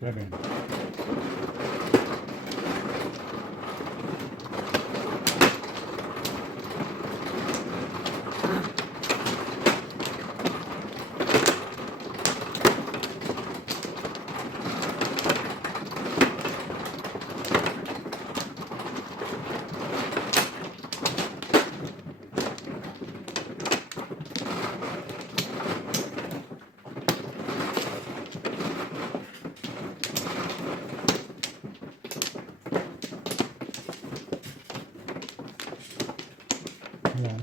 7. Ayan.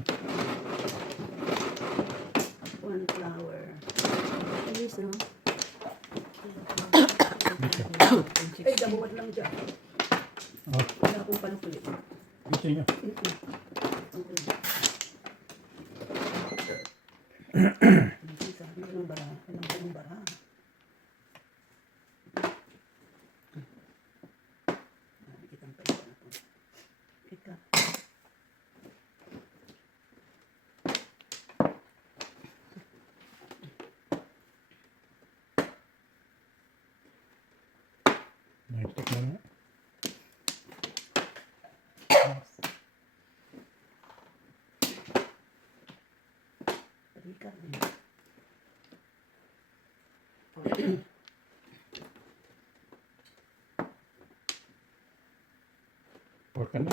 One flower. Ayos, no? Ay, dabuwat lang dyan. Oh, Wala akong panukuli. gusto nyo. Sabi ng bara. Ng bara. Kitang pa ito na po. Ika. Naitik mo na. Ika. Pork ka na.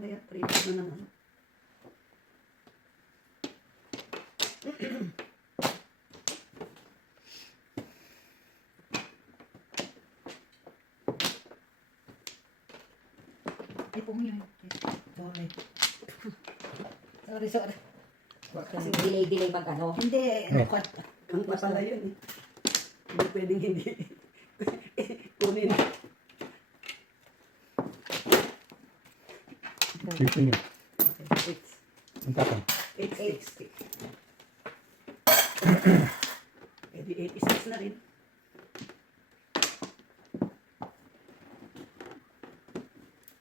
Kaya, prito na naman. Ay, pumunyo. Sorry. Sorry. Kasi delay pag ano. Hindi. Oh. Ang pala yun eh. Hindi pwedeng hindi. Kunin. Gusto nyo. Okay, Ang tapang. 860. Pwede 86 na rin.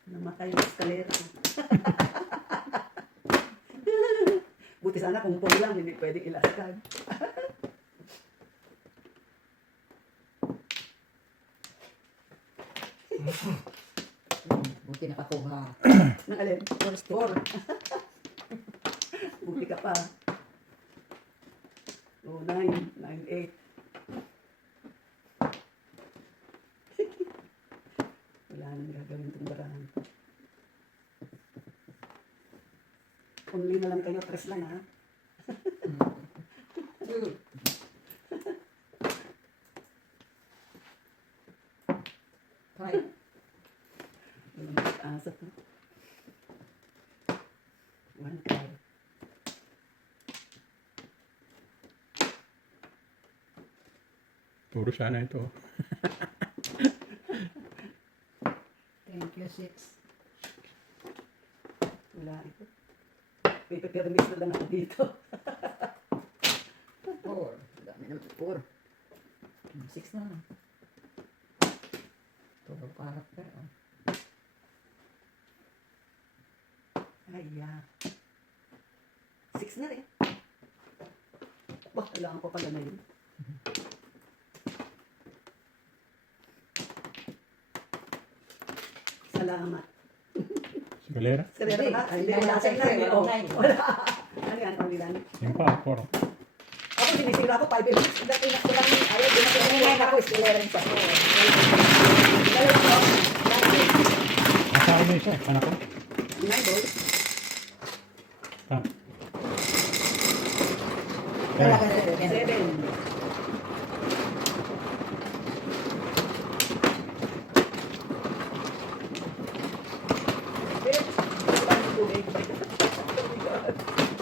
Namatay yung eskalera. Buti sana kung pong lang, hindi pwedeng ilaskag. Buti nakakuha. Nang alin? First 4. Buti ka pa. 2, 9, 9, 8. Wala nang gagawin itong barahan. Only na lang kayo, 3 lang ha. Five. Walang mag-asa to. 1 card. Puro sana ito. Thank you, 6. Wala ito. May pipirmis na lang ako dito. 4. Dami naman. 4. 6 na lang. Turo character. Oh. Ay, 6 na rin. Wah, kailangan ko pala na yun. Salamat. Si Galera. Serena ka? Ay, hindi, Hindi, wala wala sa sa inyo. inyo. Wala. Ano yan, pangilan? Yung pa, 4. Ako sinisira ko 5 minutes. Dati na ko lang, ayaw, di na ko Ngayon ako, istilera sa ko. Dalawa ko. Nasa akin na isa. Anak ko. Nine boy. Ah. Wala Ayan. ka na. 7.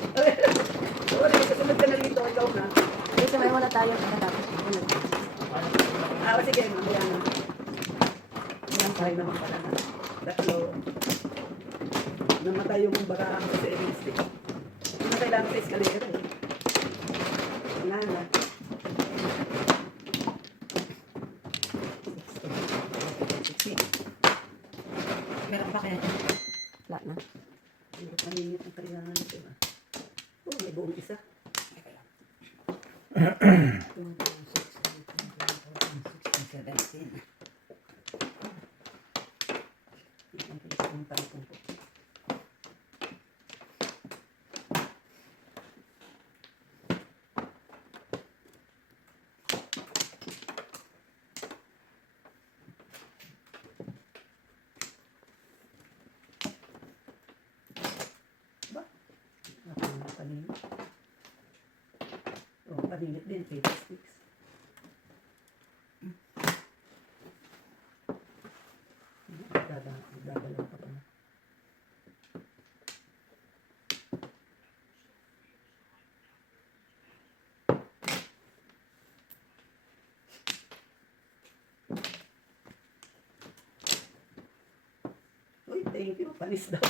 Sorry, kasunod ka na dito, ikaw na. Kasi may wala tayo. Ano tapos? Sige, mamaya na. Yan tayo naman pala na. Tatlo. Namatay yung barahan sa LSD. Hindi na kailangan sa eskalera eh. Wala na. pa kaya? Wala na. Hindi ko paninit ang kailangan nito. Oh, may buong isa. 2, 6, 8, 9, 10, 11, 12, 13, 14, 15. Ang pinakang tangkong ko. Ba? Paninit. Oh, paninit din. 86. Dadalaw pa pa. Uy, thank you. Panis daw.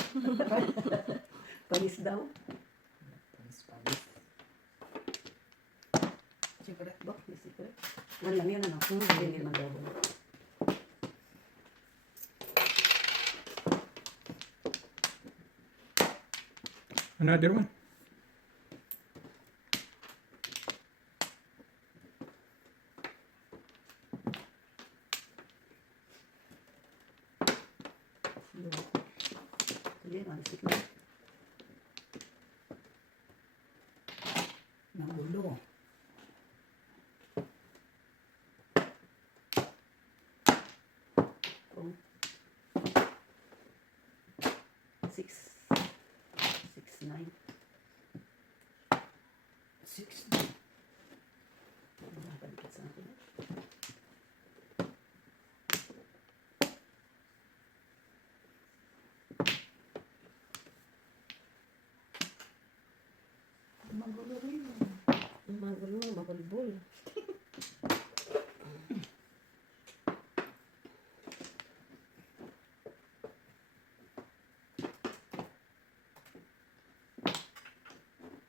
Panis daw. Panis, panis. Secret ba? May secret. Yan lang yan, ano? Hindi mag-double. Another one. Sige, manisik na. Nagulo. Oh. 6. 6, 9. 6. Nakakadikit sa akin. Magulo rin. Magulo, mabulbul.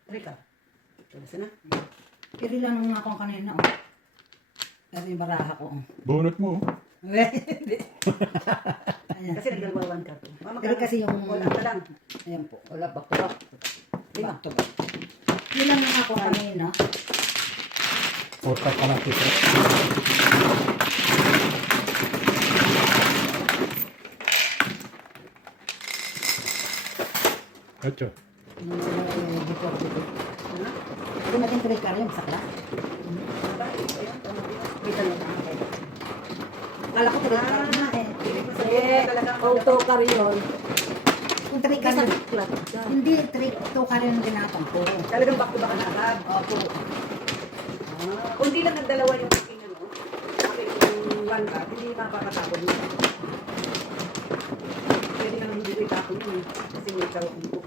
Rika. Tulas na. Irilan mo nga akong kanina. Oh. Pero yung baraha ko. Oh. Bunot mo. Oh. Hindi. Ayan. Kasi nagdalawan ka to. Mama, Pero kasi yung... wala ka lang. Ayan po. Wala, back to back. Lima. Back to back. Ilan lang ako kanina. 4 pa lang ito. Ocho. Before dito. Ano? Kung naging trade ka rin, sakla. Kita niyo na ako. Kala ko trade ka rin na eh. Eh, auto car yun. Kung trade ka rin. Hindi, trade to ka rin ang ginatang ko. Talagang back to back na agad. Opo. Kung hindi lang nagdalawa yung aking ano, aking one card, hindi mapapatapon mo. Pwede nga hindi ko itapon yun. Kasi may karong ko.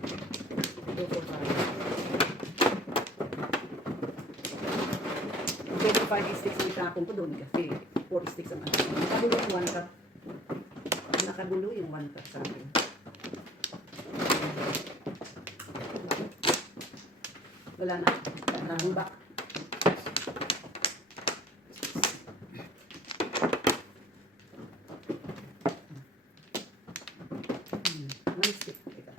Pwede 5 sticks ang itapon ko doon kasi 4 sticks ang ano. Nakagulo yung one card. Nakagulo yung one card sa akin. Wala na. Wala na akong back. One stick. Teka.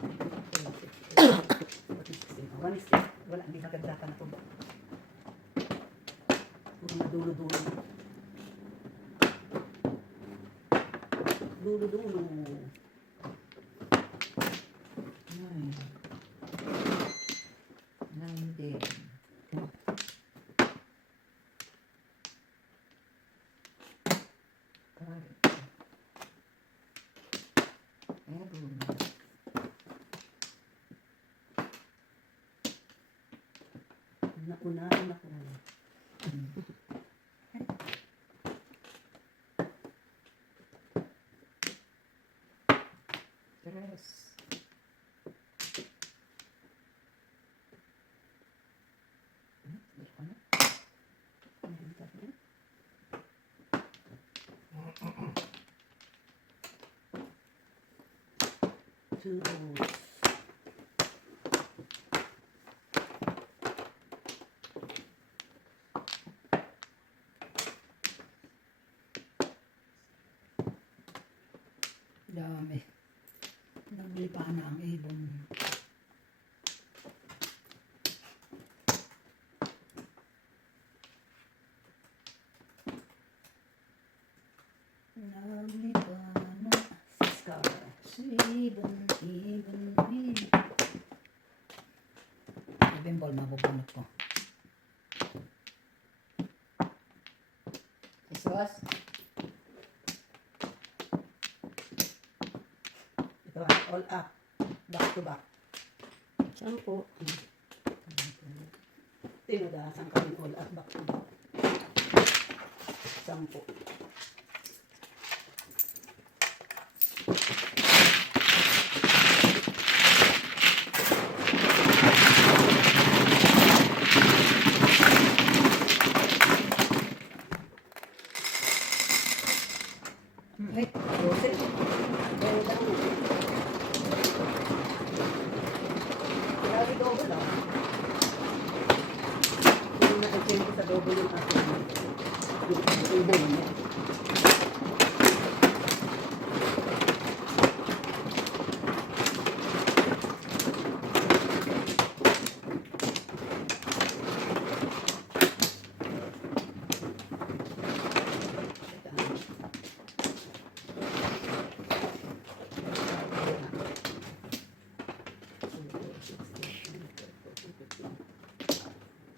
One stick. Wala, hindi nakagdata na ito ba? Puro na dulo-dulo. Dulo-dulo. Nine. Nauna. Tres. Two. Dami. Naglipa na ang ibon. Naglipa na 6 color. si ibon, ibon, ibon. Bimbol, mabubunot ko. Jesus. Ito all up. Back to back. 10. Tinudasan kami all up, back to back. 10. Wait, 12. Pero down. Grabe double ah. Hindi na nag-change sa double yung ating yung bone niya.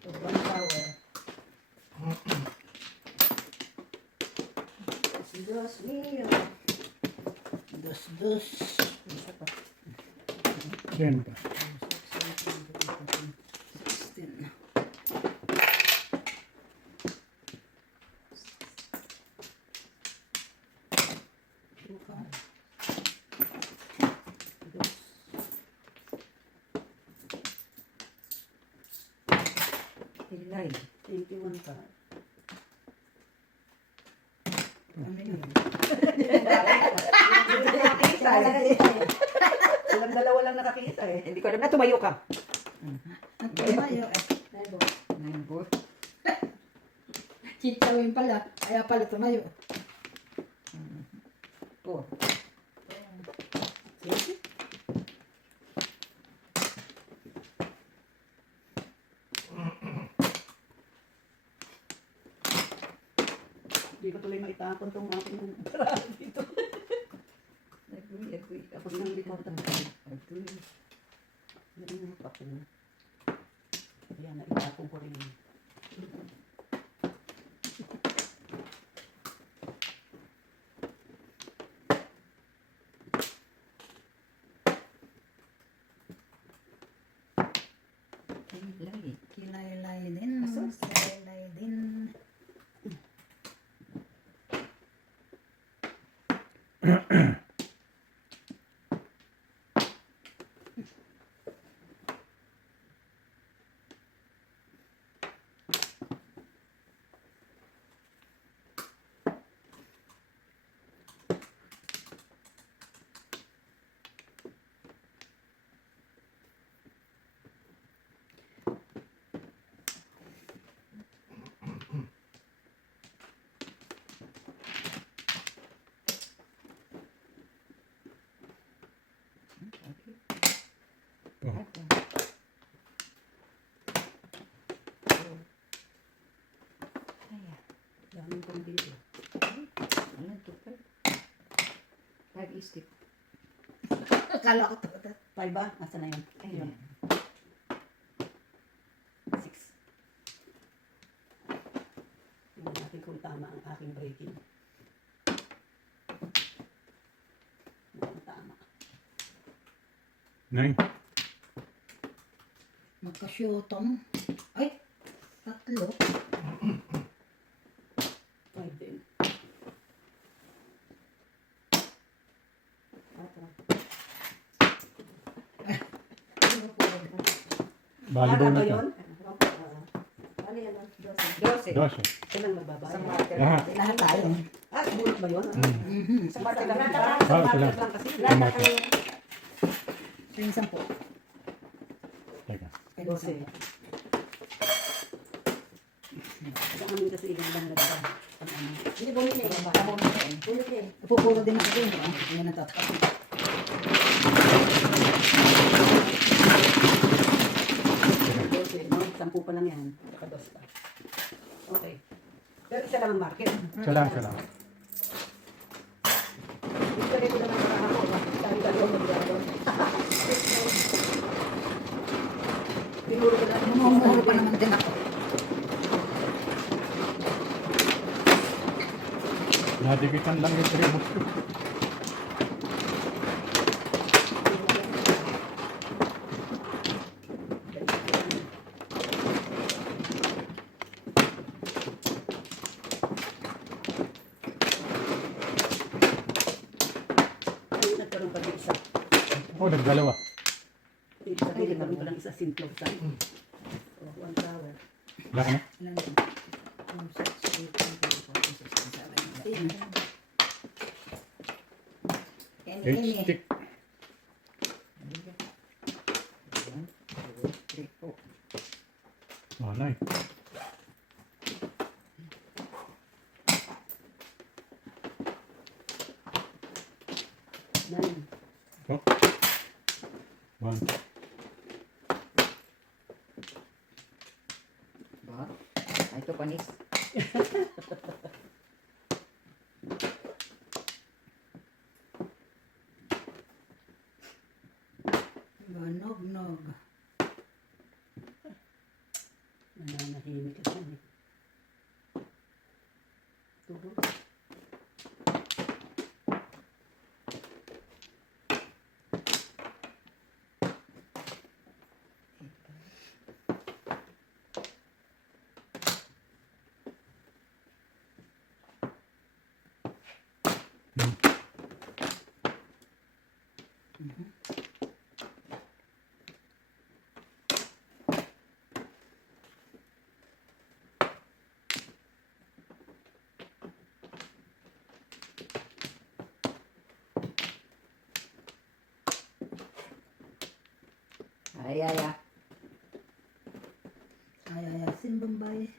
So, 1 power. Dios mío. dus. Isa pa. Yan pa. 16. Ilay. 21 pa. Ano yun? Silang dalawa lang nakakita eh. Hindi ko alam na tumayo ka. Ang tumayo eh. 9-4. Chitsawin pala. Kaya pala tumayo. 4. Sige. Hindi ko tuloy maitapon tong aking paraan dito. Agree. Ako nang likotan. Agree. Yan yung papo. Ayan, naitapon ko rin. Kilay din. Asos? Kilay din. Daming kong dito. Ayan, 2-5. 5 is tip. Akala ko to. 5 ba? Nasa na yun? Ayun. 6. Tingnan natin kung tama ang aking breaking. Mukhang tama. 9. Magka-shootong. Ay! 3. 5 din. Bali daw na ito. Ano yan? 12. 12. Ilang mababa? Lahat. Lahat tayo. Ah, bulot ba yun? Mhm. Sa market lang. Ah, Sa ito market lang. lang kasi. Tomato. So yung 10. Teka. 12. Sa amin kasi ilang lang nagpa. Hindi bumili na iba. Bumili. Pupuro din ako dun. Hindi na natatapos. 12, no? 10 pa lang yan. Saka 2 pa. Okay. Pero isa lang ang market. Siya lang, siya lang. Gusto rin ko na lang para ako. Sabi ka doon, mag-doon. Tinuro ko lang. Namumuro pa naman din ako. Nadikitan lang yung tribos ko. Ayun, nagkaroon pa din isa. Oh, nagdalawa. Sa akin, nagkaroon pa lang isa simple sa akin. Oh, 1 tower. Wala ka na? Ilan din? 1, 6, 8, 9, 10, 11, 12, 13, 14, 15, 16, 17, 18. 8 stick. 1, 2, 3, 4. Oh, nice. Nine. Oh. 1. Ba? Ay, ito panis. Nog. Nananahimik ka dyan eh. Tubo. Ay, Simbambay.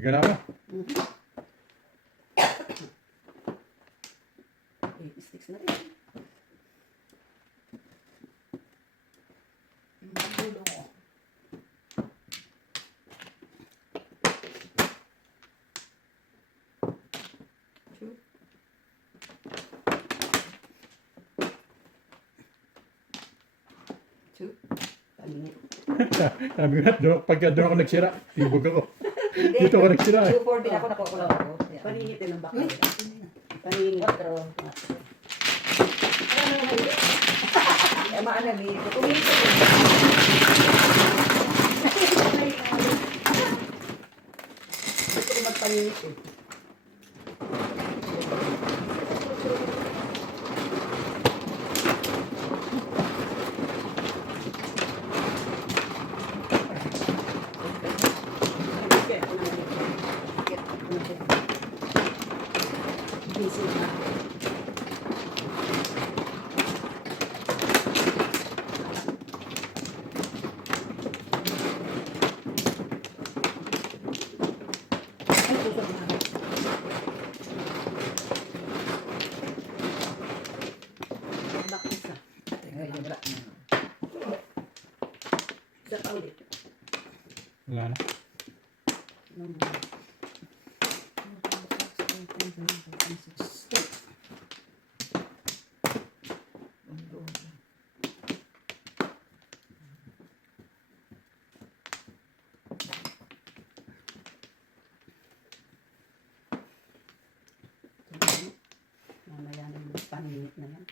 Tiga na ako. Eight sticks na rin. Dulo ko. Two. Two. Palinit. Sabi ko na, pagka doon ako nagsira, tibog ako. Dito ako nagsira eh. 2-4 din ako, nakukulang ako. Paninit din ang baka. Uy, Paninit. 4. Eh, maano, may tutumingin ko. Gusto ko magpaninit eh. Busy na. Ay, susok na. Back isa. Ay, wala. Isa pa ulit. Wala na. Mamaya na yung paninit na yan.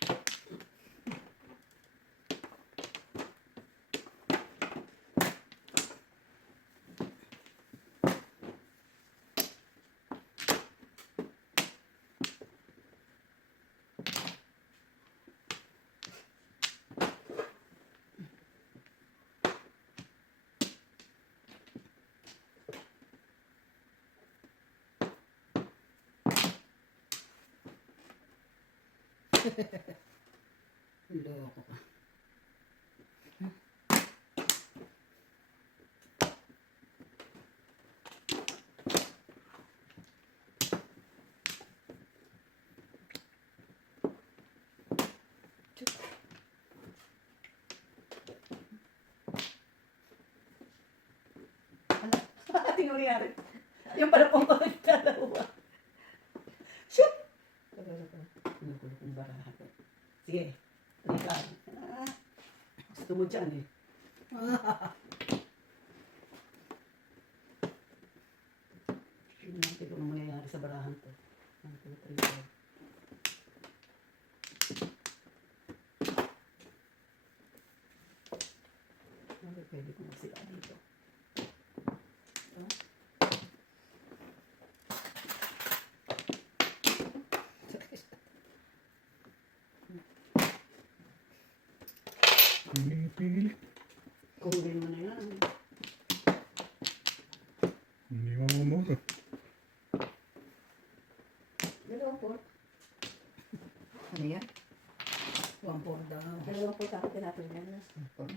Loko ka. Tingnan mo nangyari. Yung pala pong dalawa. Shoot! Nagulo kong baraha ko. Sige. Halika. Gusto mo dyan eh. Tingnan natin kung ano mangyayari sa barahan ko. 1, 2, 3, 4. Okay, pwede kong magsila dito. Pili. Kunin mo na yan. Hindi mamumuro. Dalawang pork. Ano yan? One pork daw. Dalawang po sa akin tinapin yan. Pork.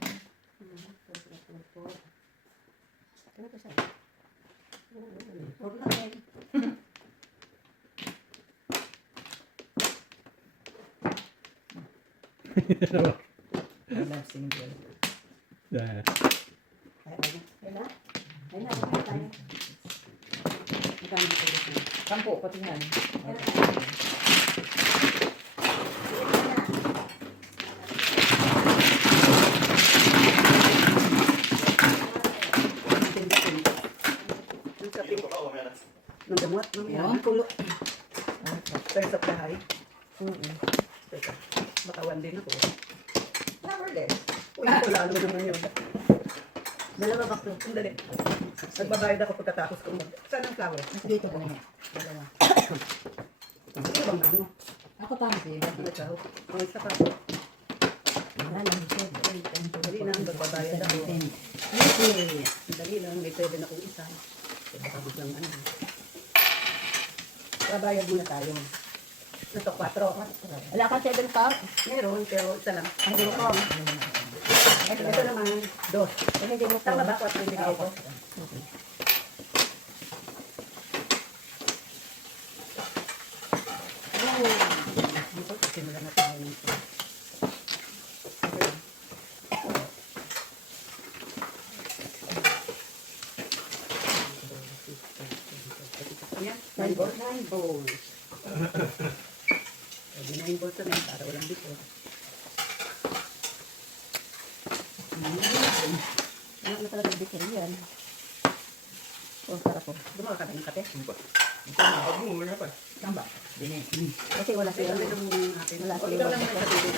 Pork. Ano ba siya? Huwag na eh. I love single. Yeah. Ayun na. Ayun na, kumain tayo. Magkano ang ulit mo? 10 pati yan. Yung sabi ng gamot, mamaya. Ang kulo. Tayo sa bahay. Teka, matawan din ako. Flower din. Uy, ko lalo naman yun. Dalawa ba ito? Sandali. Nagbabayad ako pagkatapos kong mag... Saan ang flower? Dito po. Dalawa. Ano bang ano? Ako tansi. Ano ikaw? O, isa pa. Wala lang. Dali na, magbabayad ako. Okay. Dali lang, may pwede na kong isa. Pagkatapos lang ano. Babayad muna tayo. Ito, 4. Wala kang 7 cup? Meron, pero isa lang. Ang hindi ko. Ito naman, 2. Hindi mo Tama ba 4 yung binigay ko? Dito, simulan na tayo ng Ayan, 9 balls. 9 bowls. Pwede 9 balls na yun para walang bito. Ano na talaga bigyan yan? Oh, sarap po. Gumawa ka ba ng kape? Tamba. Dini. Kasi wala Kaya siya. ano yung atin? Wala O, siya. ikaw lang yung katulog.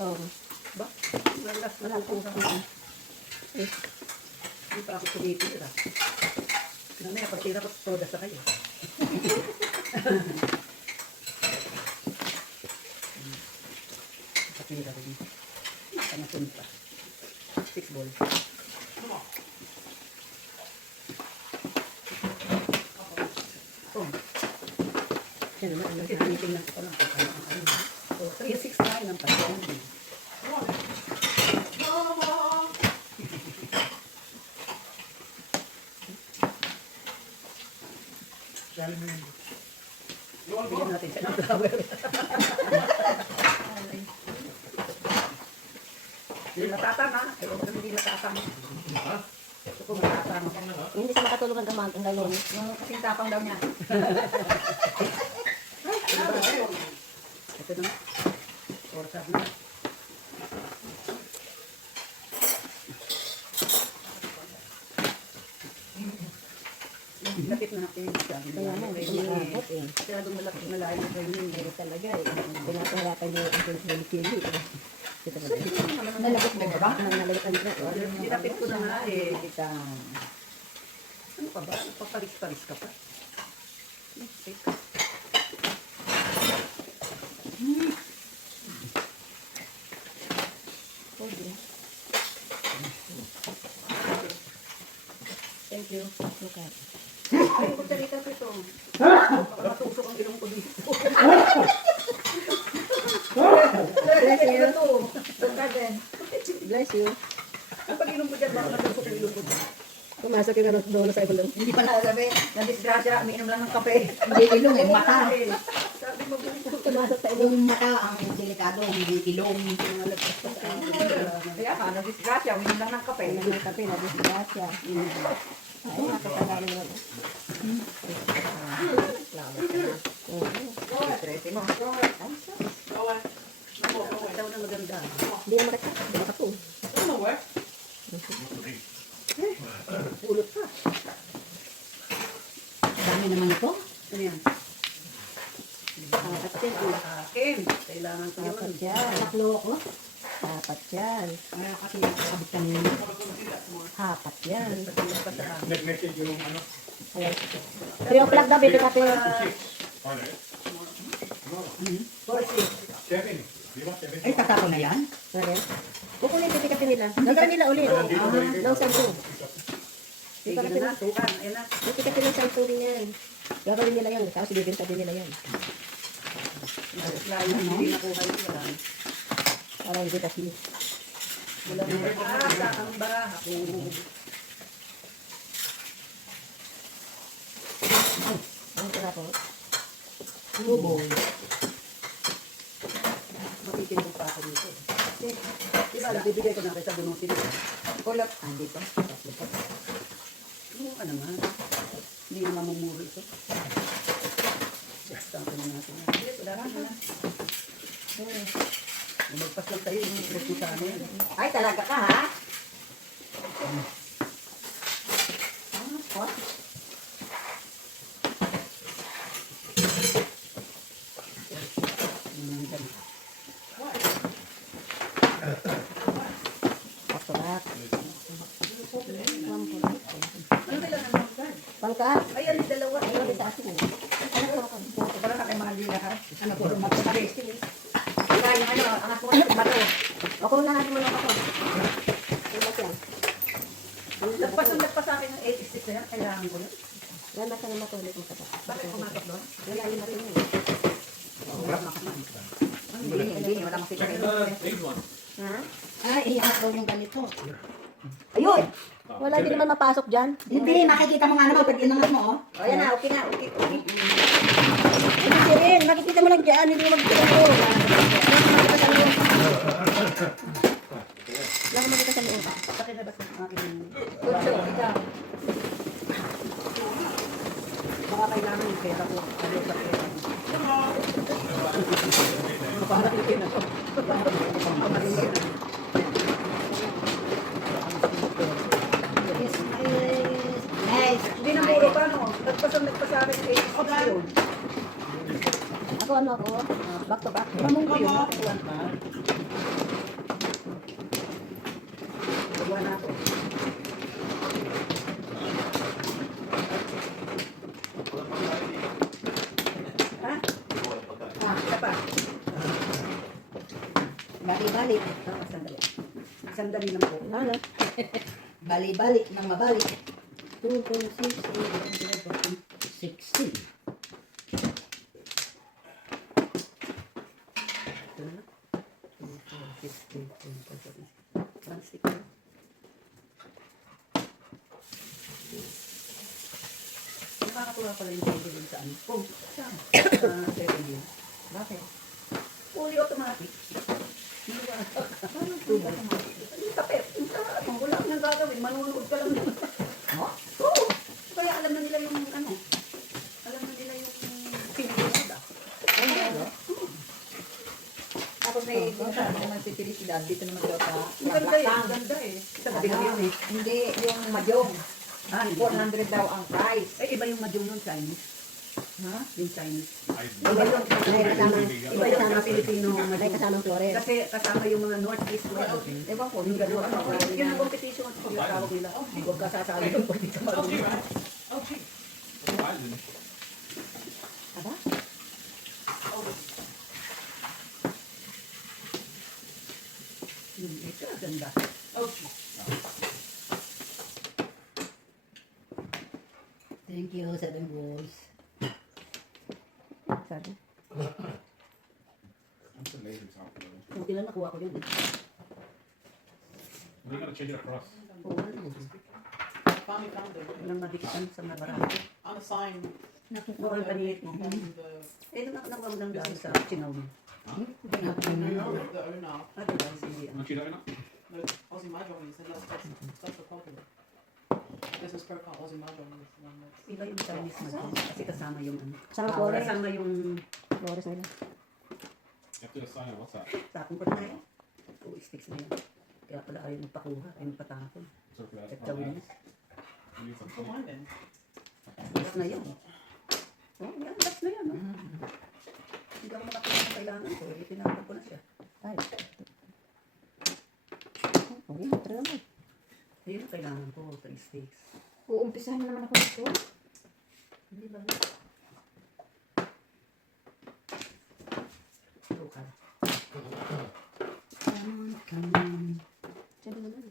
Oh. Ba? Malas na Wala lang po. kung Hindi pa ako tumitira. Namaya, pag tira ko, toda sa kayo. Kapira ko dito. Panasun pa. 6 balls. Oh. Yan naman. Kasi tinitingnan ko pa lang kung ano ang ano. So, 3-6 tayo ng pasyon. Bigyan natin siya ng flower. Hindi natatama. Ayaw ko hindi natatama. Gusto ko matatama. Hindi siya makatulog ang gamang ang galon. Yung kasing tapang daw niya. Ito na. Orsap na. Lapit na natin siya. Kaya nga, hindi ko makakot eh. Masyadong malaki malayo kayo yun. Pero talaga eh. Pinapahirapan niyo ang pili-pili eh. Ito talaga. Nalagot mo ba? Nalagot ang ito. Dinapit ko na nga eh. Kita. Ano pa ba? Papalis-palis ka pa. Okay. Thank you. Okay. Ay, pagsalita ko ito. Baka matusok ang ilong ko dito. Bless you. Seven. Bless you. Ang pag-inom ko dyan, baka matusok yung ilong ko dyan. Pumasok yung doon sa ibon. Hindi pa nasabi. Nadisgrasya, umiinom lang ng kape. Hindi ilong eh, mata. Sabi mo, Pumasok sa ibon. Yung mata ang delikado, hindi ilong. Kaya ka, nadisgrasya, uminom lang ng kape. Kailan ng kape na disgrasya. Ay, nakapala naman. Trete mo. ikaw na maganda. Hindi naman kasi. Hindi makapo. Ulot ka. Dami naman ito. Ano yan? Apat yan. Akin. Kailangan ko Apat yun. yan. Taklo ako. Apat yan. Kasi nakakabit kanina. Apat yan. Nag-message yung ano. 3 o'clock daw, baby kape. Seven. Di ba? Seven. Ay, tatako na yan? Pare. Kukunin baby kape nila. Gagawin nila ulit. Ng 10. Sige na na. Tukan. Ayan na. Baby kape ng 10 din yan. Gagawin nila yan. Tapos ibibenta din nila yan. Layo. Hindi nakuha yun. Wala. Para hindi kasi. Wala mo. Sa ang baraha. Ang sarap po. Lubo. Makikindong pa ako dito. Diba, bibigay ko na kayo sa bunutin. Kulot. Ah, dito. Ano ka naman? Hindi naman mamumuro ito. Basta ko na natin. Yes, wala ka na. Magpas lang tayo. Yung stress mo sa amin. Ay, talaga ka, ha? What? Pasurat. Ano kailangan mo? Pangkat. Ayan, dalawa. Ayun, sa akin. Ano ko? Para ka kay Mali lahat. Ano ko? Magpapagay. Kaya yung ano, ang ako ng bato. Ako na natin mo ako. Ano ba yan? Nagpas sa akin ng 86 na yan. Kailangan ko yun. Yan na siya na matuloy kong kata. Bakit pumatok doon? Wala yung natin yun. Hindi, wala makita kayo. Ha? Ay, iyak daw yung ganito. Ayun! Wala din naman mapasok dyan. Hindi, makikita mo nga naman pag inangat mo, oh. O, yan na. Okay na. Okay. Hindi si Rin, makikita mo lang dyan. Hindi mo makikita mo. Wala kang makikita sa loob. Pakilabas ng aking... Tutso, ikaw. Baka kailangan yung pera ko. Ano sa pera? Pamalingkin na to. Pamalingkin na. Nice. Hindi na muro pa, no? Nagpas sa akin ng 86 yun. Ako ano ako? Back to back. Pamong ko yun. Nakuha ka. Nakuha na ako. Ha? Isa pa. Bali-balik. Sandali. Sandali lang po. Ano? Bali-balik ng mabalik. 2.6. 60. Plastic. Nakakatuwa pala yung table dun sa ano. Kung saan? Table. Bakit? Fully automatic. Yung tapet. Wala kang nang gagawin. Manunood ka lang. Mo? Oo. Kaya alam na nila yung ano. Alam na nila yung pinag-uusap. Tapos may ginagawa naman si Felicidad. Dito naman daw sa Ang ganda eh. Ang ganda eh. Sa gabi na yun eh. Hindi, yung Majong. Ah, 400 daw ang price. Eh, iba yung Majong yung Chinese. Ha? Yung Chinese. Iba yung kasama. Iba yung mga Filipino May Majong. kasamang Flores. Kasi kasama yung mga Northeast Wales. Ewan ko, Yung hindi gano'n. gano'n. Yun ang competition at yung tawag nila. Huwag ka sasali yung pwede ka marunong. Aba? Ito, ganda. Thank you, Seven Wolves. Sabi. That's amazing song. Buti na nakuha ko yun. We gotta change it across. Oo, ano. Finally found it. Walang madikitan sa mga barako. On a sign. Bukal panilit mo. The Nakuha mo lang dahil sa chinaw mo. the owner. Ah, diba? Sige. Want you that enough? No, Aussie Mahjong. He said that's the problem. This is profile Aussie Mahjong. Is the one that's. Iba yung Chinese na kasi kasama yung ano. Kasama flores. Kasama yung Flores nila. After the sign, what's that? tapong ko na yun. Oo, sticks na yan. Kaya pala ayaw magpakuha, ayaw magpatapon. So for that, At gawin niya. we need some For mine then. Last na yun. Oh, yan, last na yan. No? Hindi ako makakuha ng kailangan ko. Itinapon ko na siya. Ay. Okay, tara naman. Ayun ang kailangan ko, 3 sticks. Uumpisahan naman ako nito. Hindi ba? Local. Come on. Sabi naman.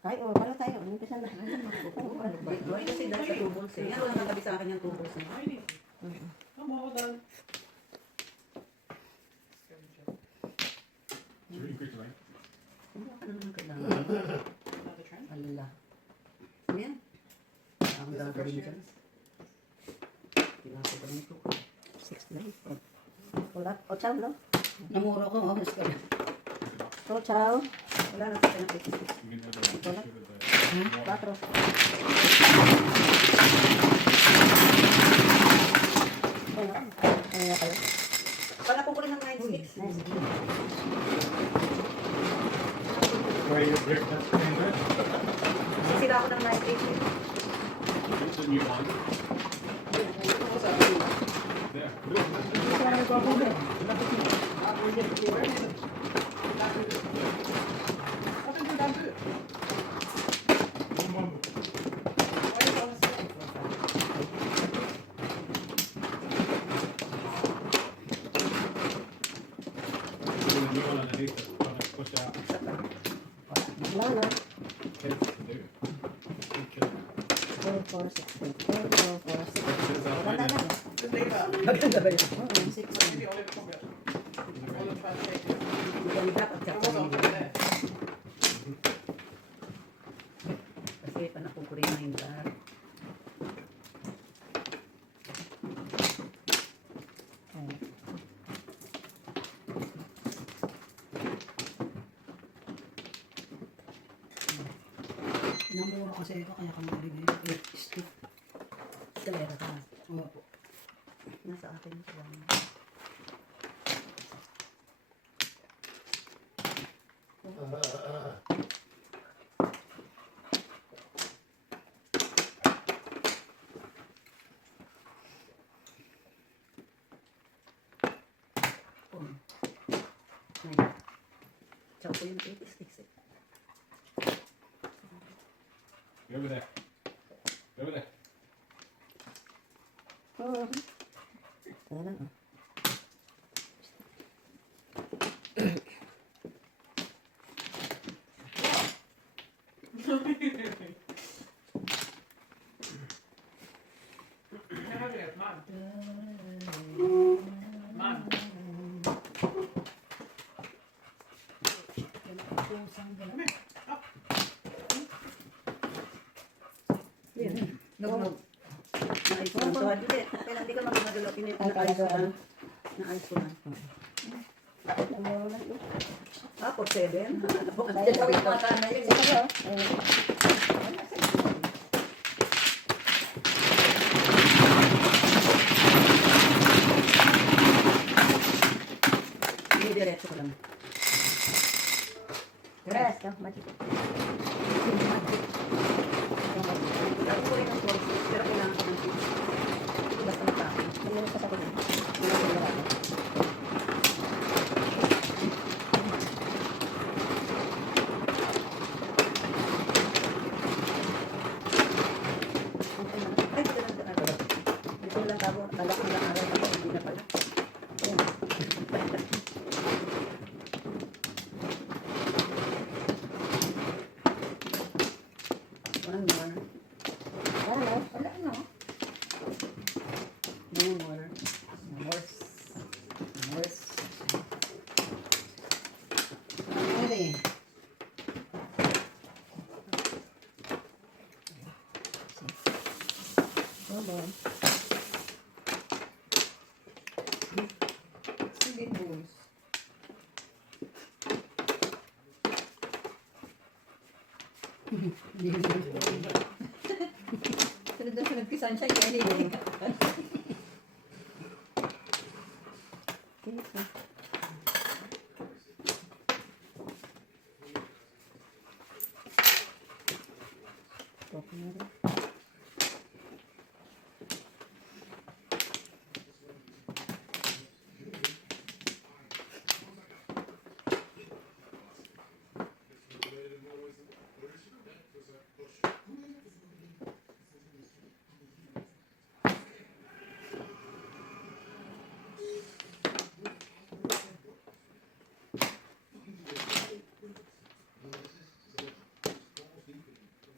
Ay, oh, pala tayo. Umpisa na. Why kasi dahil sa tubos eh. Yan, walang nakabi sa akin yung tubos eh. I need. Come on, done. It's really quick, right? Ano ka naman kailangan? Another trend. Alala. Yan. Ang gagawin dyan. Pinako ko na ito. 6 na. Wala. O, chow, no? Namuro ko, oh. Mas ka na. So, chow. Wala na sa pinakit. We can add the Wala. sugar, the 4. Ay, kayo. Pala ko rin ng 9 sticks. Nice. Where you break that thing there? Sisira ako ng 9 sticks. It's a new one. What's that? There. Ito na nagpapagod. I think we're done too. One more. Why is it on the second floor? There's a new one underneath it. I'm gonna push out. Wala na. Kids to do. Okay. 4, 4, 6. 4, 4, 4, 6. This is our Wala final. na. Just leave that. Maganda ba yun? Oo, 6. Maybe I'll leave it from there. I'll leave try to take it. Maganda at It saka was on top there. kasi panakong ko rin na yung bar. Namura kasi ito kaya ka maligay. Stick. Kalera ka. Opo. Nasa akin ito lang. Ngayon. Chow ko yung 8 sticks eh. Go over there. Go over there. Oo. Wala na. Never get mine. Mine. Nagmag. Naayos ko lang. So, hindi. Okay lang, hindi ka magmadalo. Naayos ko lang. Naayos ko lang. Ah, for 7? Diyan ako yung mata na yun. Ito ba? Ayun. Hindi, diretso ko lang. Rest. Oh, magic. Ako ko rin ang 4 sticks, pero kailangan ko ng 6. Basta matapos. Mayroon pa sa akin. Mayroon pa sa akin. Ay, dito lang araw. Dito lang ako. Alak ko lang araw. Hindi na pala. One more. Wala na. Wala no? No more. More. More. Buwan. Hindi bones. Hindi bones. Sunod na sunod kay Sunshine. Kaya hindi.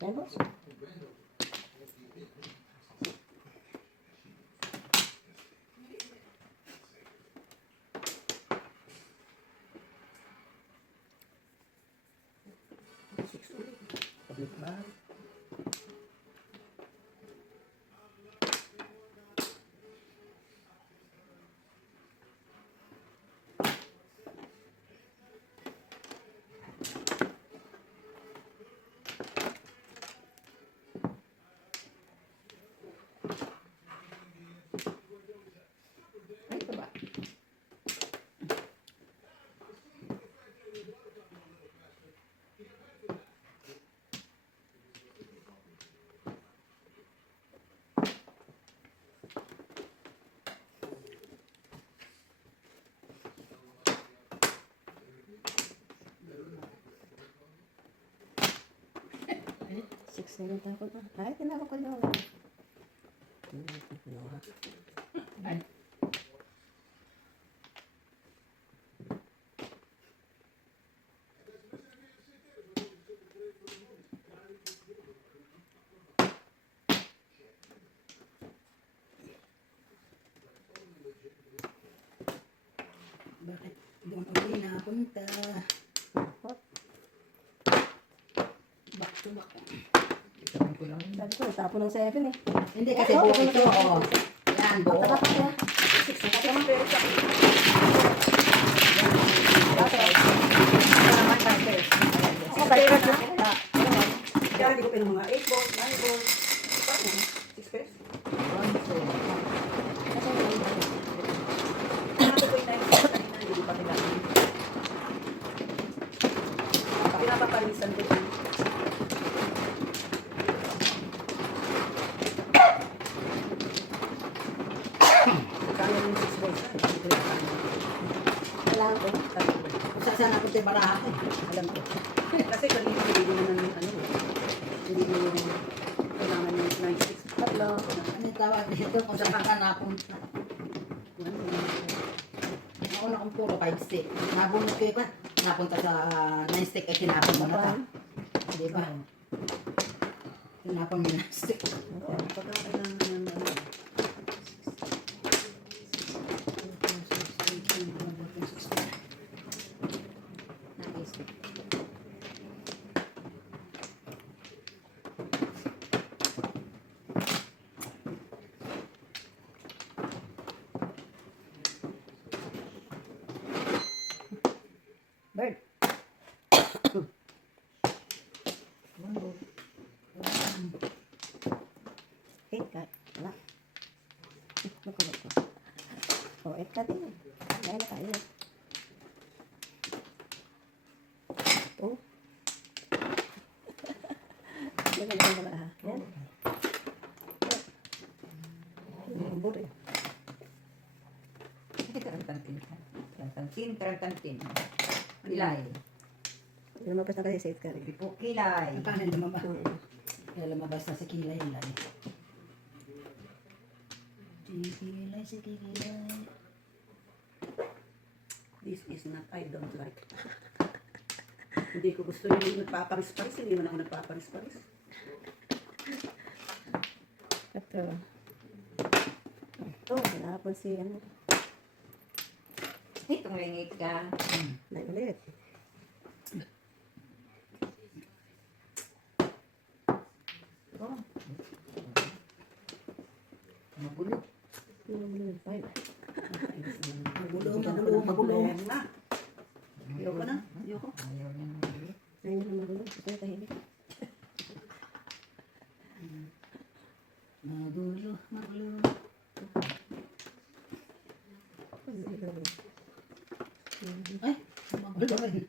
Yan, boss. Public bar. Ay, ito ba? Six na yung tapon na. Ay, tinawag ko na. Ay. Bakit doon ulit napunta? Back to back. Sabi ko lang. Sabi ko, tapon ng 7 eh. Hindi kasi buo ito. Oo. Yan, buo. Six na tapon. Ako ba yung Kaya hindi ko pinang mga 8 balls, 9 balls. 6 pairs. Ano ko yung 9 balls kanina, hindi pa pinapalitan. Pinapapalisan ko siya. Kaya yung 6 balls na, hindi ko yung kaya. Kailangan ko. Saan ako tayo baraha ko? Alam ko. Kasi kanina hindi mo naman hindi mo kailangan yung 96. Tatlo. Ano yung tawag dito kung saan ka napunta? Nauna kong puro 5 stick. Nabunot ko pa. Napunta sa 9 stick ay tinapon mo na ta. Di ba? Tinapon mo na stick. Pagka kailangan ng Bird. Eight ka. Wala. Nakulog ko. Oh, eight ka din. Dahil na tayo. Oh. Nagalaman ka na ha. Yan. Bumubur eh. Tarantantin. Kilay. Lumabas na kasi sa eight ka rin. Pipo kilay. Ang kanan naman ba? Kaya lumabas na si kilay hilay. Kilay si kilay. This is not, I don't like. Hindi ko gusto yung nagpaparis-paris. Hindi man ako nagpaparis-paris. Ito. Ito, hinahapon si ano. Itong ringit ka. May ulit. Oh. Magulo. Five. Magulo na. Ayoko na. Ayoko. Ayaw niya ng magulo. Ayun na magulo. Ito yung tahimik. Magulo, magulo. Ay, magulo rin.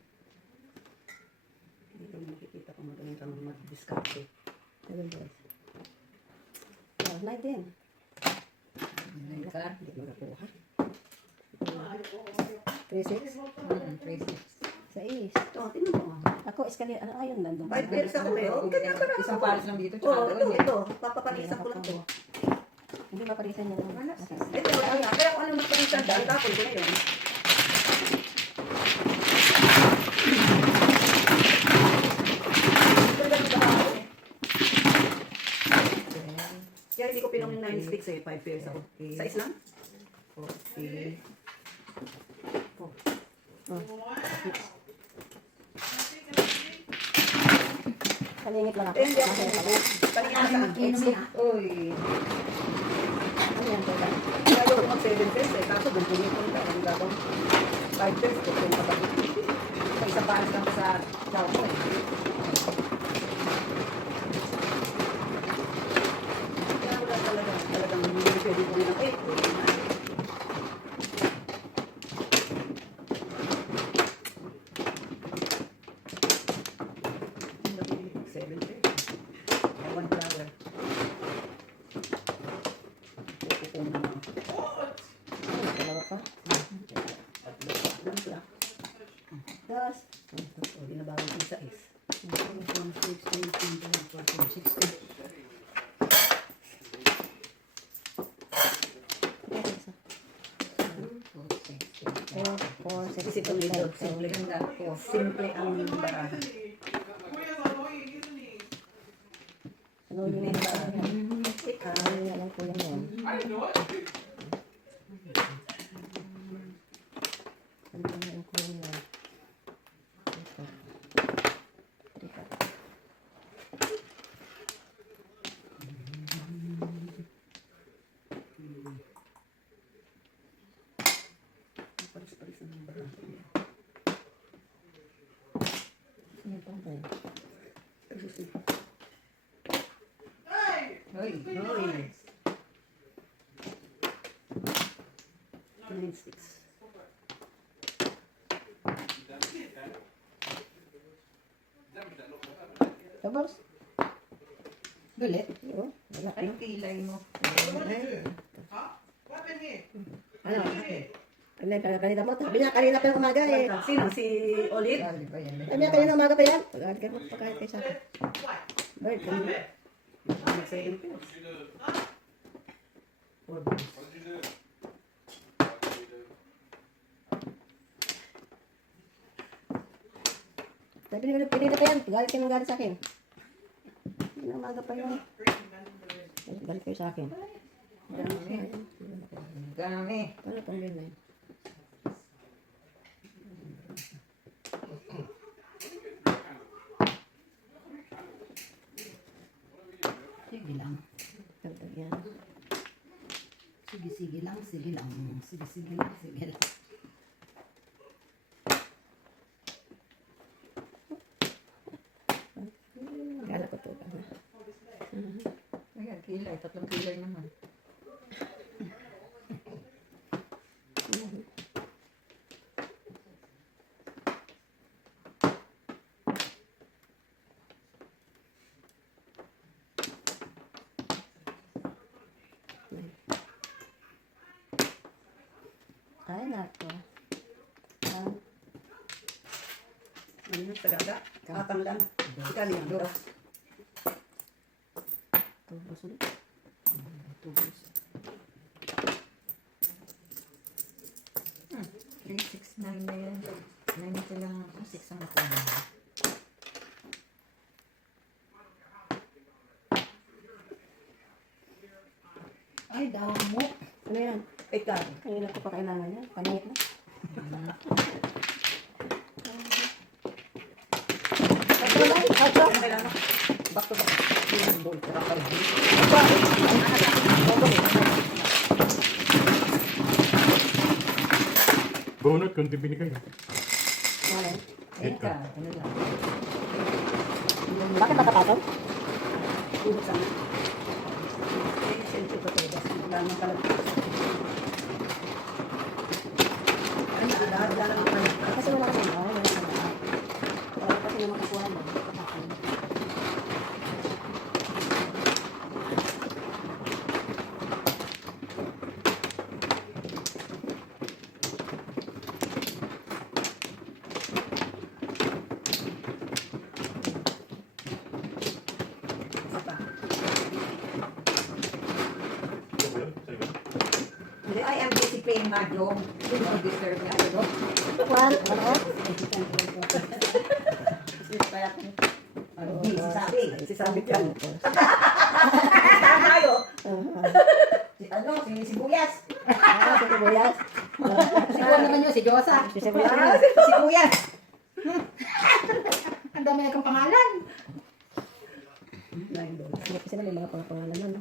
Hindi ko makikita kung magaling kang mag-discarte. Seven balls. Oh, 19. May card. Hindi makakuha. 3-6. 3-6. 6. Ito, tingnan mo. Ako, iskali. Ano, ayun, nandun. 5 pairs ako eh. Oh, ganyan ka na. Isang pares lang dito. Oo, Tsaka ito, doon. ito. Papapalisan ko lang to. Hindi mapalisan niya. Wala. Ito, wala na. Kaya kung ano nagpalisan dahil tapon ko na yun. Kaya hindi ko pinong yung 9 sticks eh. 5 pairs ako. Size lang? Okay. Kalingit lang ako. Eh, hindi ako. Kanina sa Inumin. Uy. Ano yan, teka? Kaya ayaw ko mag 7 pairs eh. Kaso gumpunin ko nila. Ang gagawin. 5 pairs ko. Kung kapatid. Sa isang pares lang sa chow ko eh. Kaya wala talaga. Talagang hindi pwede ko rin ako eh. Seven pairs. One flower. Pupupunan mo. Dalawa pa. Tatlo sila. Dos. O, binabago ko sa is. 4, 6, Isip ko nito, simple. Ganda ko. Simple ang barahan. Ano yun yung Ikaw. ano na lang po yan. Ano yung kuya? Ito. Ito. Paris-paris ang barahan. Ano pa ba? Uy. Hoy. 9 sticks. Doubles? Galit. Oo. Wala. Anong kilay mo? Ano? Kanina mo. Sabi niya kanina pa yung umaga eh. Sino? Si Olive? Galit ba yan? Sabi niya kanina umaga pa yan. Pagkalit kayo. Pagkalit kayo sa akin. Bird. Kanina. Mag-7 pairs. 4 balls. Sabi niya pinili pa yan. Galit kayo ng galit sa akin. Hindi na umaga pa yun. Galit kayo sa akin. Dami. Dami. Paano pang ganyan? Sige lang. Dagdag yan. Sige, sige lang. Sige lang. Sige, sige lang. Sige lang. Gala ko to. Ayan, kilay. 3 kilay naman. Ay, nato. Ano yun? Tagaga? Akang lang. Ikaw yan. Dos. Tubos ulit. Tubos. 3, 6, 9 na yan. 9 ito lang. 6 ang nakuha. Ay, damo. Ano yan? Ikaw. Kanina ko pa kailangan yan. Paningit na. Ano kailangan? Back to back. Ball, tira pa rin. Aba, donut, kunti binigay. Malay. Ayun ka. Ano lang. Bakit nakapatong? Ubus ang. Eh, siyempre ko tayo. Wala naman pala. Ano, wala naman pala. Kasi wala ka naman. Wala ka naman. Wala kasi naman kakuha mo. Isa pa. Hindi, I am busy playing mahjong. Do not disturb me. Ano, no? One, ano? Sisabi ka. Saan tayo? Si Buyas. Ah, si Sibuyas. Si Juan naman yun, si Josa. Si Sibuyas. Si Buyas. Ang dami na kang pangalan. Kasi na may mga pangalan nun.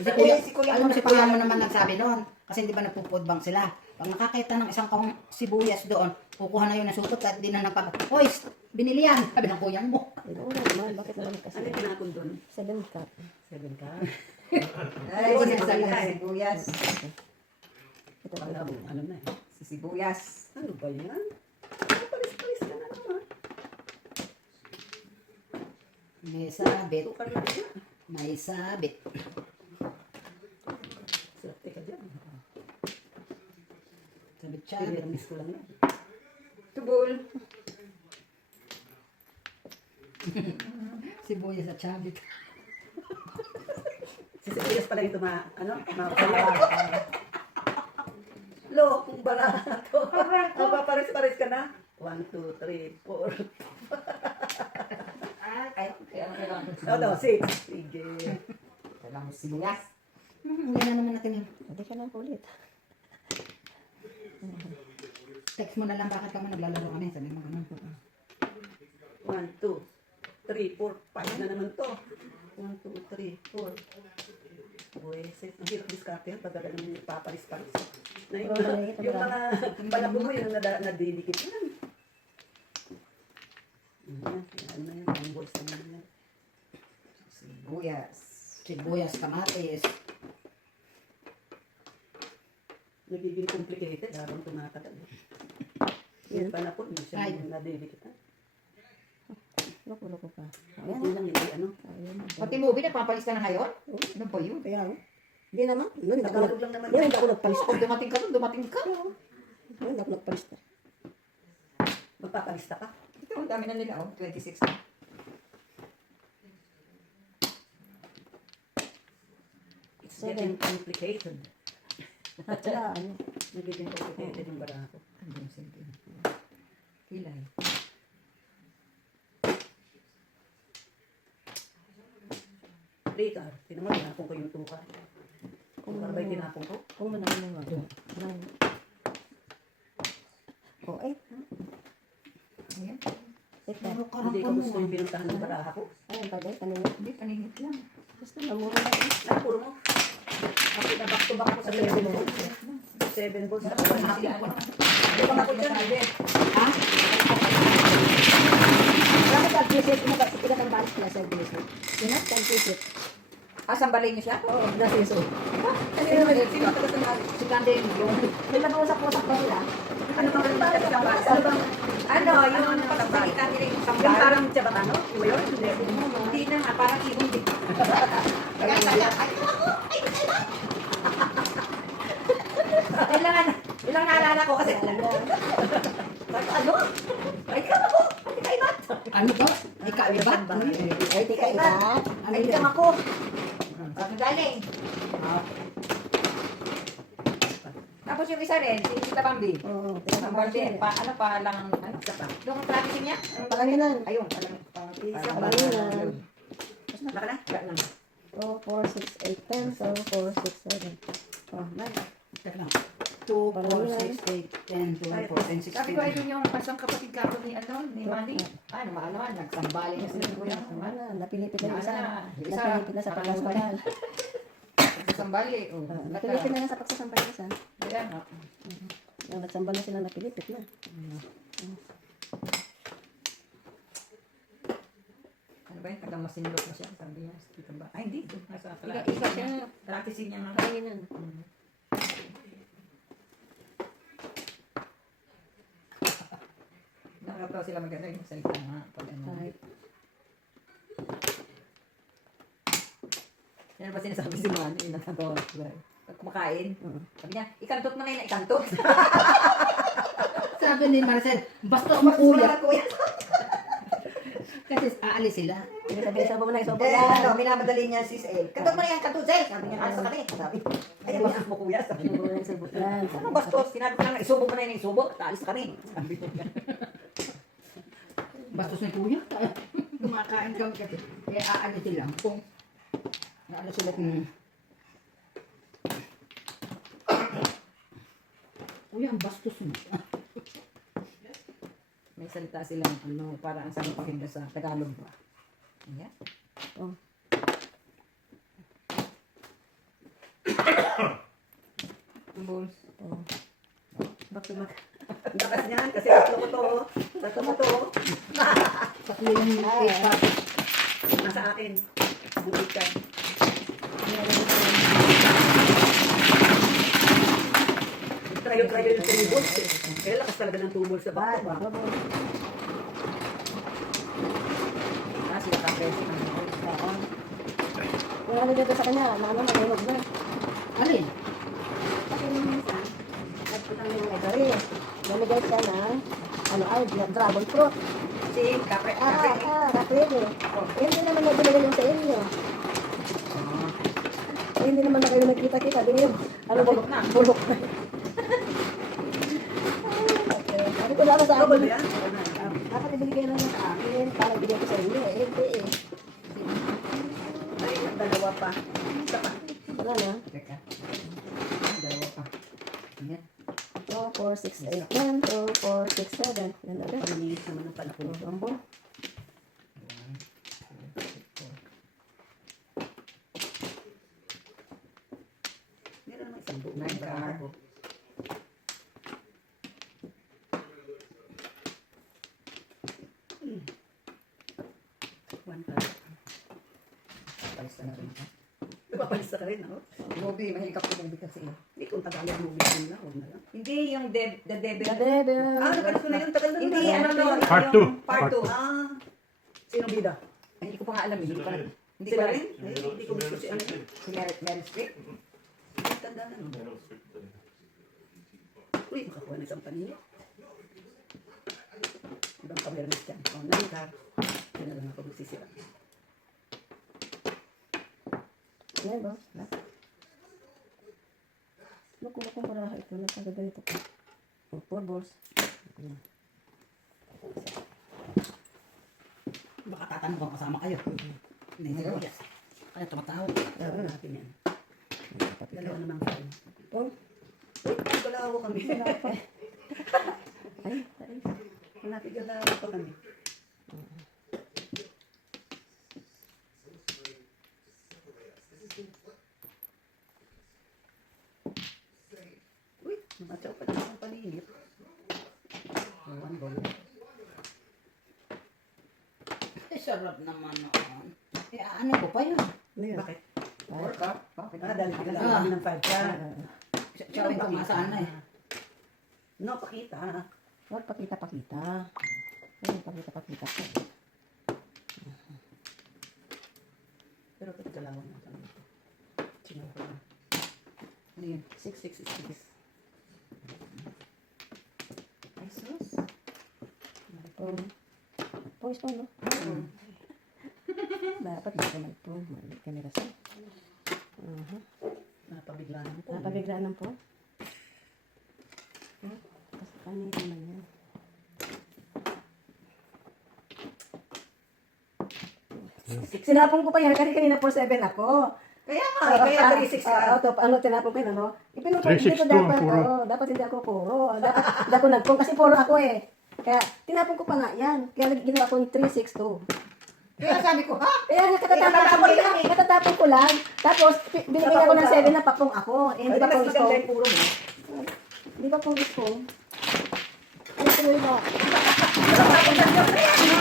Si Kuya, Si Kuya alam mo mo si Kuya mo naman nagsabi noon. Kasi hindi ba nagpupudbang sila? Pag nakakita ng isang kahong sibuyas doon, kukuha na yun ng sutot at di na nagpapa. Hoy, binili yan. Sabi ng kuya mo. Oo naman, bakit naman kasi? Ano yung tinapon doon? 7 cup. 7 ka? Ay, Oo, si si Sibuyas. Sibuyas. Ito Alam po. mo, ano na eh. Si Sibuyas. Ano ba yan? Palis-palis ka na naman. May sabit. Tukar na rin. May sabit. Swerte ka dyan. Sabit siya. Piniramis ko lang yan. Tubol. Sibuyas at sabit. Si Sibuyas pala yung Lo, kung barato. Paparis-paris ka na. 1, 2, 3, 4. Ano, 6. Sige. Kailangan mo sibuyas. Hindi na naman natin yun. Hindi ka lang ulit. Text mo na lang bakit kami naglalaro kami. Sabi mo ganun. 1, 2, 3, 4, 5 na naman to. 1, 2, 3, 4. Buweses. Ang hirap diskarte yan pag ganun paparis-paris. Na yung mga palabo mo yung nadidikit yan. Ano na yan? Ang voice na yan. Sibuyas. Sibuyas, kamatis. Nagiging complicated habang tumatagal. Yung panapon, hindi siya Ay. nadidikitan. Loko-loko pa. Hindi lang hindi ano. Ayun. Pati movie, nagpapalis ka na ngayon? Ano ba yun? Kaya, hindi naman. Noon, hindi ako Tagalog lang naman. Noon, hindi ako nagpalis. Pag dumating ka doon, dumating ka. Noon, hindi ako nagpalis. Magpapalista ka. Ito, ang dami na nila, oh. 26 na. It's getting complicated. At saka, ano, Nagiging complicated yung barako. Ano yung simple? Kilay. Ricard, tinamang tinapong ko yung tuka. Kung ano ba yung tinapong ko? kung manalo mo nga. Nine. Oh, 8. Ayan. 8 na. Ano ka Hindi ko gusto yung pinuntahan ng baraha ko. Ayun pa din, kanina. Hindi, paningit lang. Gusto na, mura na. Ano, puro mo? Ako na back to back ako sa 7 balls. 7 balls. Hindi pa ako dyan. Ha? Bakitag-visit mo? Kasi pinatambalik sila sa visit. Yun atag-visit. Ah, sambalin niyo siya? Oo, nasiso. Sino taga sandali? Si Kande yung... May nag-uusap-usap pa sila. Ano bang taga sandali? Ano bang Ano, yung pagsasalita nila yung yung sambal. parang Chabatano? Yung yun? Hindi. Hindi na nga, parang ibon din. Kaya kaya, ay, ilang naalala ko kasi. Ano? Ay, ka ako! Ay, ka ibat! Ano ba? Ikaw, iba? Ay, di ka iba. Ay, ikaw ako. Ano galing? Tapos yung isa rin, si Tita Bambi. Oo, Sambal din. Ano pa lang, ano? Isa pa. Doon ang tradisyon niya? Panganinan. Ayun, alam mo. Isa pa. Panganinan. Baka na? 2, 4, 6, 8, 10. So, 4, 6, 7. Oh, 9. Teka lang. 2, 4, 6, 8, 10, 12, 14, 16. Sabi ko, ayun yung pasang kapatid ka ni ano, ni Manny. Ano, maalaman, nagsambali na sila kuya. Wala, napilipit na yung isa. Isa. Napilipit na sa pagkasambal. Nagsambali. Napilipit na lang sa pagsasambal isa. Ayan. Nang nagsamba na sila, napilipit na. Ano ba yun? Tagang masinlok na siya. Sabi niya, dito ba? Ay, hindi. Doon nasa Iba siya. kalatisin niya nga. Kainin yan. Nakakatawa sila maganda yung salita nga. Pag ano. Kahit. Yan ba sinasabi si Manny? Yung nakatawa. Pag kumakain. Mm. Sabi niya, ikantot mo na yun, ikantot. Sabi ni Marcel, bastos mo kuya. Kuya. Kasi aalis sila. Sabi mo na isopo Then, yan. minamadali niya si Sel. Kantot mo na yan, kantot, Sel. Sabi niya, sa kanya. Sabi, ay, bastos mo kuya. Sabi niya, Isopo yan, isopo yan. ano bastos? Sinabi ko lang, isubo mo na yun, isubo. Taalis ka rin. Sabi niya. Bastos ni kuya. Kumakain kami kasi. Kaya aalis sila. Kung aalis sila kung... Kuya, ang bastos mo. May salita silang ano, para ang sarang pakinggan sa Tagalog ba? Ayan. Oh. Balls. Oh. Bakit ba? Ang lakas niyan, kasi tatlo ko to. Tatlo mo to. Tatlo yung cake pop. Nasa akin. Bulikan. Trayo-trayo yung tumubol. Kaya lakas talaga ng tumol sa bato. Baba. Ah, sila ka-presi. Kung ano dito sa kanya, ano, mahinog na. Alin? Kasi yung minsan, nagpunta ng library. Namigay siya ng, ano ay, dragon fruit. Si Capre. Kapre. Hindi naman na binigay yung sa inyo. Hindi naman na kayo nagkita-kita. Binigay, ano, bulok na. Bulok na. Okay. Sabi ko dapat sa Double akin. ba yan? Dapat ibigay na lang sa akin. Para ibigay ko sa inyo. Eh, hindi eh. Ay, dalawa pa. Isa pa. Wala na. Teka. Dalawa pa. Ayan. 2, 4, 6, 8, 1, 2, 4, 6, 7. Yan na rin. Paninis naman ng panahon. Rambo. Meron naman isang buo. Nine car. One car. Palista na rin. Napapalista ka rin, no? Movie, mahilig ako movie kasi. Hindi kung Tagalog movie din na, huwag na lang. Hindi yung The Devil. The Devil. Ah, napanood ko na yun. Tagal na Hindi, yun. ano no. Part yung two. Part Part 2. two. Ah. Sinong bida? Ay, hindi ko pa nga alam. Hindi ko pa. Hindi ko Sila alam. rin? Ay, hindi ko gusto si ano. Si Meryl Streep. Ay, tanda na, no? Uy, makakuha ng isang panini. Ibang kamernis dyan. Oh, nangkar. Yan na lang ako magsisira. Yan ba? Nakuha ko para ito. Nagkagaganito ko. 4 balls. Baka tatanong kung kasama kayo. Hindi sila. Kaya tumatawag. Tawag natin yan. Dalawa naman kayo. Oh, Uy, galawo kami. ay. Malapit galawo pa kami. Uy, matyaw pa naman ang paninip. One ball. Sarap naman noon. Eh, ano ko pa yun? Bakit? Four cup. Bakit? Ah, dahil nagdala kami ng 5 ka. Sabi ko nga saan na eh. No, pakita. Huwag pakita-pakita. Huwag pakita-pakita. Pero pati galawan na kami. Sino ko na? Ano yun? 6, 6, 6. Ay, sus. Pawis pa, no? Dapat hindi ka mag-phone. Mali kamera sa. Napabigla naman po. Napabiglaan ng phone. Kasi kanina naman yan. Sinapong ko pa yan. Kasi kanina 4-7 ako. Kaya nga, kaya 3, 6 ka. Ano, tinapong ko yun, ano? Ipinupong, 3-6 hindi ko to, dapat, puro. dapat hindi ako puro. Dapat, hindi ako nagpong, kasi puro ako eh. Kaya, tinapong ko pa nga yan. Kaya ginawa ko yung 3-6-2. Kaya sabi ko, ha? Kaya nga, katatapon ko lang. Tapos, binigyan ako ng 7 na papong ako. Eh, hindi Hindi pa mas pong maganda gusto. yung puro mo. Di ba pong spoon? Ano tuloy ba? Wala pa akong nandiyan.